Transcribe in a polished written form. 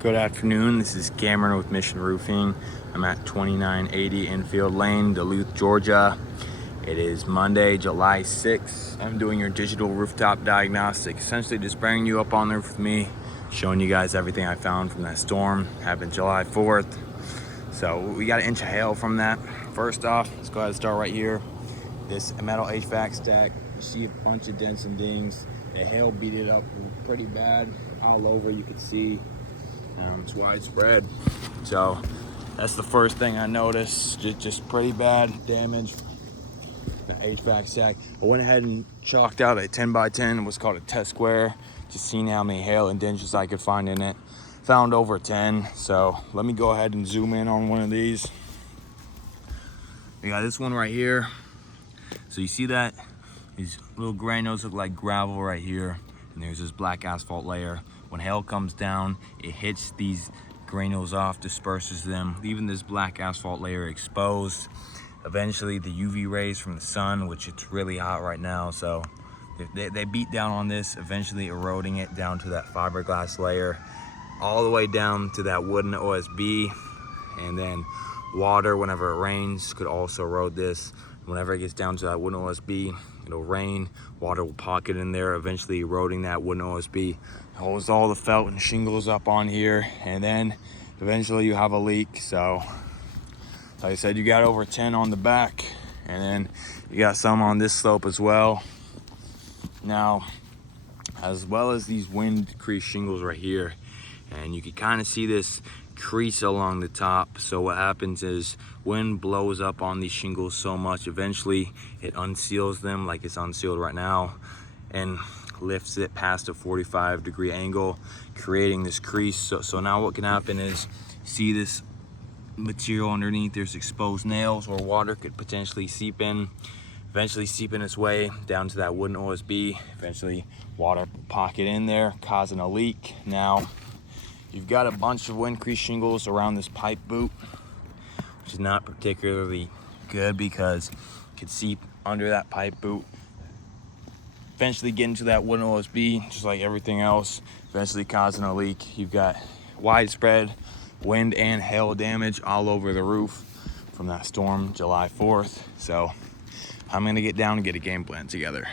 Good afternoon, this is Cameron with Mission Roofing. I'm at 2980 Enfield Lane, Duluth, Georgia. It is Monday, July 6th. I'm doing your digital rooftop diagnostic, essentially just bringing you up on the roof with me, showing you guys everything I found from that storm, happened July 4th. So we got an inch of hail from that. First off, let's go ahead and start right here. This metal HVAC stack, you see a bunch of dents and dings. The hail beat it up pretty bad all over, you could see. It's widespread. So that's the first thing I noticed, just pretty bad damage. The HVAC stack. I went ahead and chalked out a 10 by 10, what's called a test square, just seeing how many hail and dents I could find in it. Found over 10, so let me go ahead and zoom in on one of these. We got this one right here. So you see that? These little granules look like gravel right here, and there's this black asphalt layer. When hail comes down, it hits these granules off, disperses them, leaving this black asphalt layer exposed. Eventually, the UV rays from the sun, which it's really hot right now, so they beat down on this, eventually eroding it down to that fiberglass layer, all the way down to that wooden OSB, and then water, whenever it rains, could also erode this. Whenever it gets down to that wooden OSB, it'll rain, water will pocket in there, eventually eroding that wooden OSB. It holds all the felt and shingles up on here, and then eventually you have a leak. So, like I said, you got over 10 on the back, and then you got some on this slope as well. Now, as well as these wind crease shingles right here, and you can kind of see this crease along the top. So what happens is wind blows up on these shingles so much, eventually it unseals them like it's unsealed right now, and lifts it past a 45-degree angle, creating this crease. So now what can happen is, see this material underneath, there's exposed nails where water could potentially seep in, eventually seeping its way down to that wooden OSB, eventually water pocket in there, causing a leak. Now you've got a bunch of wind crease shingles around this pipe boot, which is not particularly good because it could seep under that pipe boot, eventually get into that wooden OSB, just like everything else, eventually causing a leak. You've got widespread wind and hail damage all over the roof from that storm July 4th. So I'm gonna get down and get a game plan together.